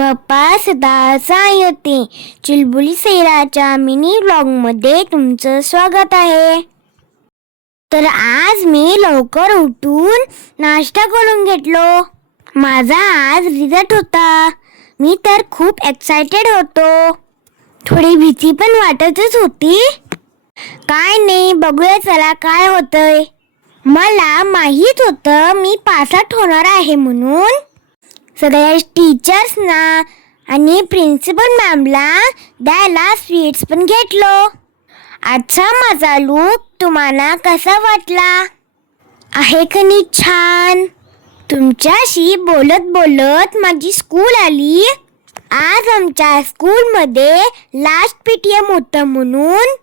बाप्पा सदाचा येते चुलबुली सैराच्या मिनी व्लॉगमध्ये तुमचं स्वागत आहे. तर आज मी लवकर उठून नाश्ता करून घेतलो. माझा आज रिझल्ट होता. मी तर खूप एक्सायटेड होतो. थोडी भीती पण वाटतच होती. काय नाही, बघूया चला काय होतंय. मला माहित होतं मी पासात होणार आहे म्हणून. सगळ्या टीचर्सना आणि प्रिन्सिपल मॅमला द्यायला स्वीट्स पण घेतलो. आजचा माझा लूक तुम्हाला कसा वाटला आहे का नाही छान? तुमच्याशी बोलत बोलत माझी स्कूल आली. आज आमच्या स्कूलमध्ये लास्ट PTM होतं म्हणून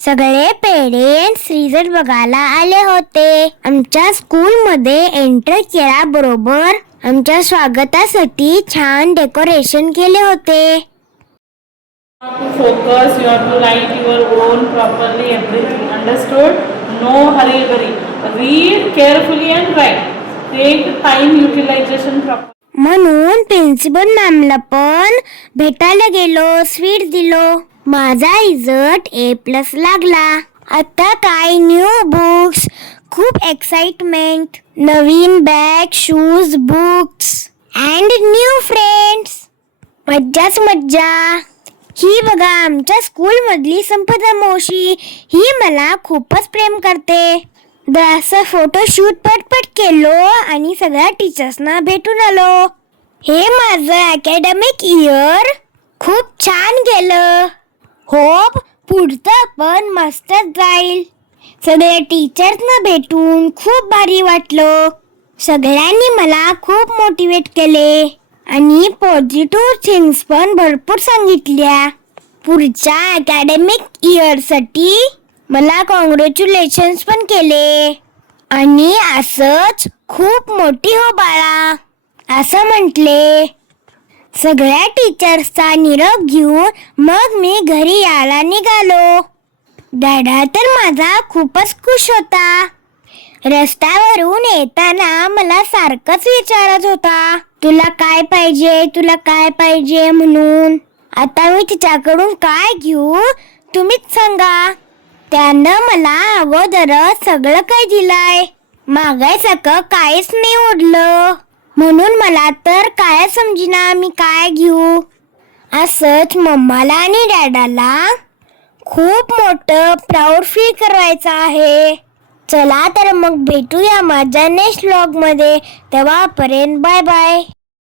सगळे पेरेंट्स रिझल्ट बघायला आले होते. आमच्या स्कूलमध्ये एंटर केल्याबरोबर आमच्या स्वागतासाठी छान डेकोरेशन केले होते. Focus, you have to write your own properly everything. Understood? No hurry. Read carefully and write. Take time utilization proper. म्हणून प्रिन्सिपल मॅमला पण भेटायला गेलो, स्वीट दिलो. माझा रिझल्ट A+ लागला. आता काय न्यू बुक्स, खूप excitement, Naveen bag, shoes, books and new friends. मज्जाच मज्जा. ही बघा आमच्या स्कूल मधली संपदा मावशी. ही मला खूपच प्रेम करते. जरासा फोटोशूट पटपट केलो आणि सगळ्या टीचर्सना भेटून आलो. हे माझं अकॅडमिक इयर खूप छान गेलं. होप पुढचं पण मस्तच जाईल. सगळ्या टीचर्सना भेटून खूप भारी वाटलं. सगळ्यांनी मला खूप मोटिवेट केले आणि पॉझिटिव्ह थिंग्स पण भरपूर सांगितल्या. पुढच्या अकॅडमिक इयरसाठी मला कॉंग्रॅच्युलेशन्स पण केले. आणि असंच खूप मोठी हो बाळा असं म्हटले. सगळ्या टीचर्सचा निरोप घेऊन मग मी घरी यायला निघालो. डॅडा तर माझा खूपच खुश होता. रस्त्यावरून येताना मला सारखंच विचारत होता, तुला काय पाहिजे, तुला काय पाहिजे म्हणून. आता मी तिच्याकडून काय घेऊ तुम्हीच सांगा. त्यानं मला अगोदरच सगळं काही दिलंय. मागायसारखं काहीच नाही उरलं. म्हणून मला तर काय समजेना मी काय घेऊ. असंच मम्माला आणि डॅडाला खूप मोठं प्राऊड फील करायचं आहे. चला तर मग भेटूया माझ्या नेक्स्ट व्लॉग मध्ये. तेव्हापर्यंत बाय बाय.